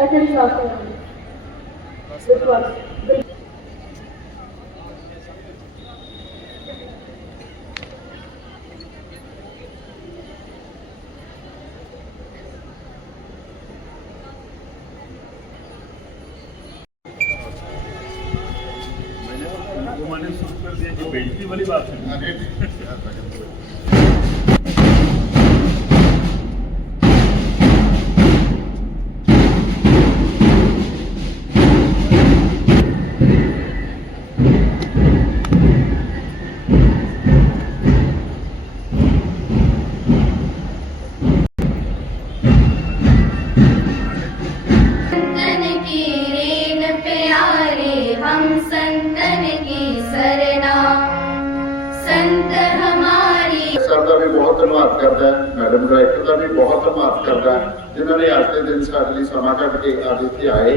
That's his last one. Which was? मैंने सोच कर दिया जो बेइज्जती वाली बात है ਕਰਦਾ ਮੈਡਮ ਡਾਇਰੈਕਟਰ ਦਾ ਵੀ ਬਹੁਤ ਧੰਨਵਾਦ ਕਰਦਾ ਜਿਨ੍ਹਾਂ ਨੇ ਅੱਜ ਦੇ ਦਿਨ ਸਾਡੇ ਲਈ ਸਮਾਂ ਕੱਢ ਕੇ ਅੱਜ ਇੱਥੇ ਆਏ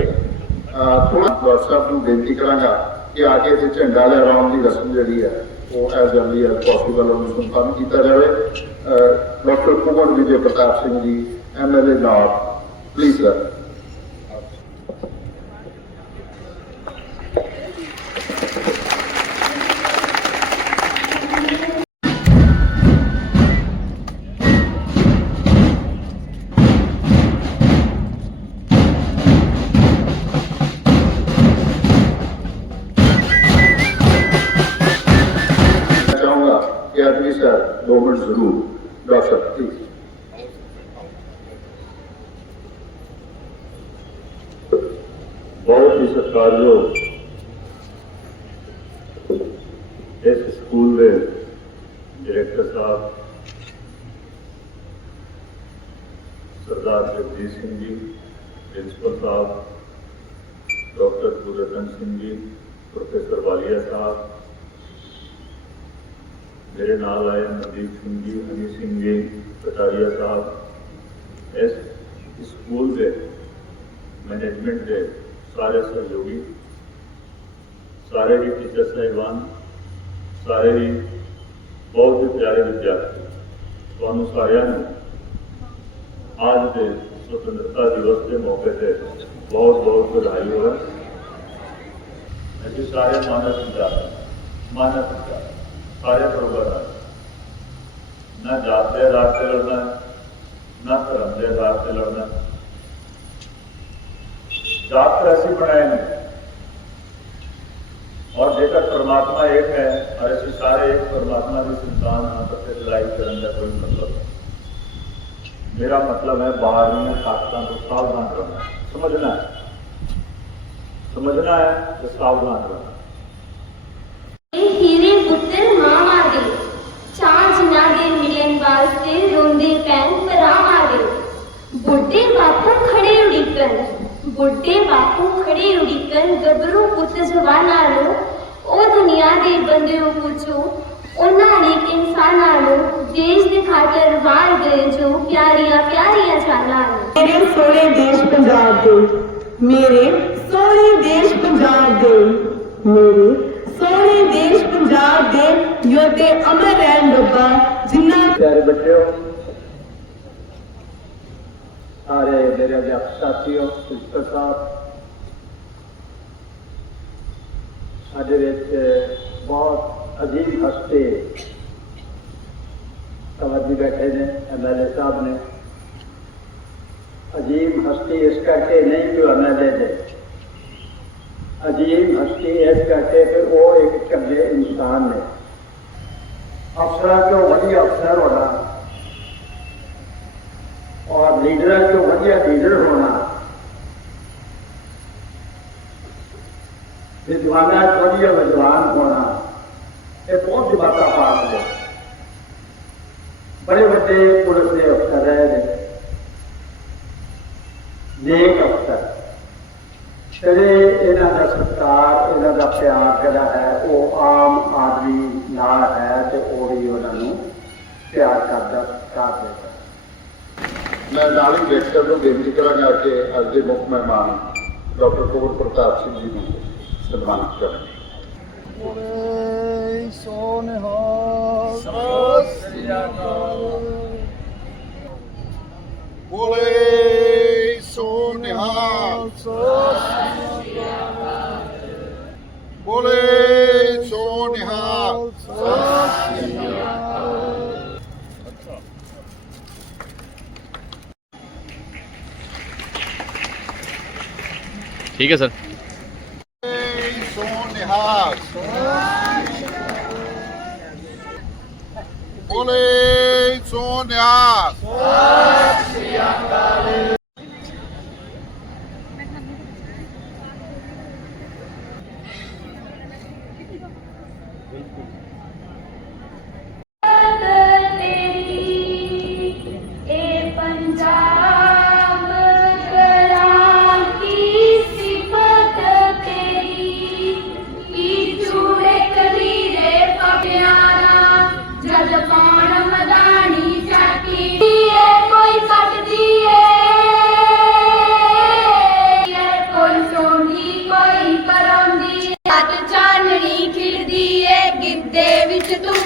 ਥੋੜਾ WhatsApp ਨੂੰ ਬੇਨਤੀ ਕਰਾਂਗਾ ਕਿ ਆ ਕੇ ਤੇ ਝੰਡਾ ਲਹਿਰਾਉਣ ਦੀ ਰਸਮ ਜਿਹੜੀ ਹੈ, ਉਹ ਐਜ਼ ਜਲਦੀ ਐਜ਼ ਪੋਸੀਬਲ ਉਹਨੂੰ ਸੰਪੰਨ ਕੀਤਾ ਜਾਵੇ। ਡਾਕਟਰ ਕੁਮਾਰ ਵਿਜੇ ਪ੍ਰਤਾਪ ਸਿੰਘ ਜੀ ਐਮਐਲਏ ਨਾਬ ਪਲੀਜ਼ ਸਰ मिनट ज़रूर बहुत ही सत्कारयोग इस स्कूल के डायरेक्टर साहब, सरदार जगजीत सिंह जी प्रिंसिपल साहब, डॉक्टर गुररतन सिंह जी प्रोफेसर वालिया साहब मेरे नाल आए नवदीप सिंह जी हनी सिंह जी कटारिया साहब इस स्कूल के मैनेजमेंट के सारे सहयोगी सारे ही टीचर साहिबान सारे ही बहुत ही प्यारे विद्यार्थी ਤੁਹਾਨੂੰ ਸਾਰਿਆਂ ਨੂੰ ਅੱਜ ਦੇ ਸੁਤੰਤਰਤਾ ਦਿਵਸ ਦੇ ਮੌਕੇ ਤੇ ਬਹੁਤ ਬਹੁਤ ਵਧਾਈ ਹੋਵੇ ਅਸੀਂ ਸਾਰੇ ਮਾਨਵ ਵਿਦਿਆਰਥੀ ਮਾਨਵ ਵਿਦਿਆਰਥੀ ਸਾਰੇ ਪ੍ਰੋਗਰਾਮ ਨਾ ਜਾਤ ਦੇ ਆਧਾਰ ਤੇ ਲੜਨਾ ਹੈ, ਨਾ ਧਰਮ ਦੇ ਆਧਾਰ ਤੇ ਲੜਨਾ ਹੈ। जात तो ऐसे बनाए हैं और जेकर परमात्मा एक है और ऐसे सारे एक परमात्मा की संतान हैं तो फिर लड़ाई करने का कोई मतलब नहीं मेरा मतलब है बाहरी ताकतों को सावधान रहना समझना है समझना है तो सावधान रहना फिर हम आ गए चाँद ना दे मिलन वास्ते रोंदे पैन पर हम आ गए बुढ़े बापू खड़े उड़ी कर बुढ़े बापू खड़े उड़ी कर गबरू पुत जवाना लो। ओ दुनिया दे बंदे पूछो उन्होंने इंसाना लो। देश दे खातर वार गए जो प्यारिया प्यारिया जाना लो। मेरे सोने देश पंजाब दे, मेरे सोने देश पंजाब दे, मेरे ਸੋਹਣੇ ਦੇਸ਼ ਪੰਜਾਬ ਦੇ ਯੋਧੇ ਅਮਰ ਰਹਿਣ ਲੋਕਾਂ ਜਿਨ੍ਹਾਂ ਪਿਆਰੇ ਬੱਚਿਓ ਸਾਰੇ ਮੇਰੇ ਅਧਿਆਪਕ ਸਾਥੀਓ ਸਿੱਖਕ ਸਾਹਿਬ ਸਾਡੇ ਵਿੱਚ ਬਹੁਤ ਅਜੀਬ ਹਸਤੇ ਸਵਾਜੀ ਬੈਠੇ ਨੇ ਐਮਐਲਏ ਸਾਹਿਬ ਨੇ ਅਜੀਬ ਹਸਤੀ ਇਸ ਕਰਕੇ ਨਹੀਂ ਕਿ ਐਮਐਲਏ ਦੇ अजीम हस्तीयत कहते थे वो एक कब्जे इंसान है। अफसर जो वही अफसर होना और लीडर जो वही लीडर होना। विद्वाना वही विद्वान होना, ये बहुत ही बड़ा पाप है। बड़े बड़े पुलिस के अफसर है। नेक अफसर। ਜਿਹੜੇ ਇਹਨਾਂ ਦਾ ਸਤਿਕਾਰ ਇਹਨਾਂ ਦਾ ਪਿਆਰ ਜਿਹੜਾ ਹੈ ਉਹ ਆਮ ਆਦਮੀ ਨਾਲ ਹੈ ਤੇ ਉਹ ਵੀ ਉਹਨਾਂ ਨੂੰ ਪਿਆਰ ਕਰਦਾ ਕਰ ਦਿੰਦਾ। ਮੈਂ ਨਾਲ ਹੀ ਡਾਇਰੈਕਟਰ ਨੂੰ ਬੇਨਤੀ ਕਰਾਂਗਾ ਕਿ ਅੱਜ ਦੇ ਮੁੱਖ ਮਹਿਮਾਨ ਡਾਕਟਰ ਕੋਵਰ ਪ੍ਰਤਾਪ ਸਿੰਘ ਜੀ ਨੂੰ ਸਨਮਾਨਿਤ ਕਰਨ। ਬੋਲੇ सो निहाल बोले सो निहाल ठीक है सर सो निहाल बोले सो निहाल बिल्कुल Entre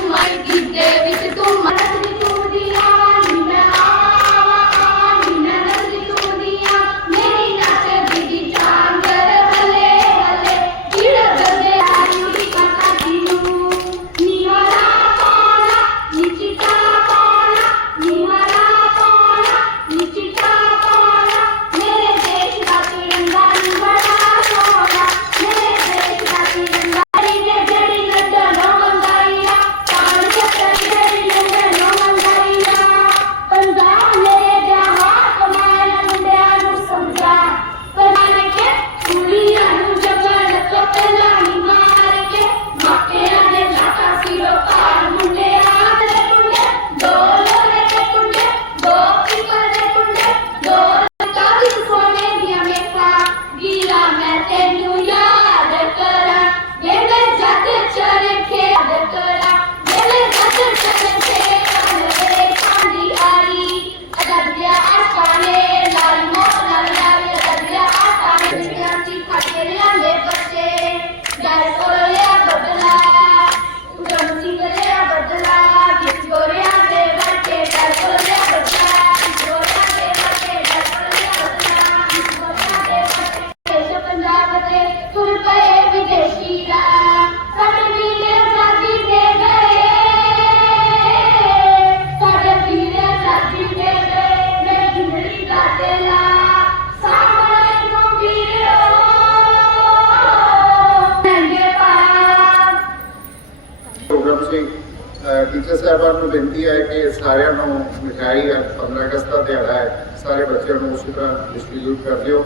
ਸਾਹਿਬਾਨ ਨੂੰ ਬੇਨਤੀ ਹੈ ਕਿ ਸਾਰਿਆਂ ਨੂੰ ਮਿਠਾਈ 15 ਅਗਸਤ ਦਾ ਦਿਹਾੜਾ ਹੈ। ਸਾਰੇ ਬੱਚਿਆਂ ਨੂੰ ਉਸ ਤਰ੍ਹਾਂ ਡਿਸਟ੍ਰੀਬਿਊਟ ਕਰ ਦਿਓ।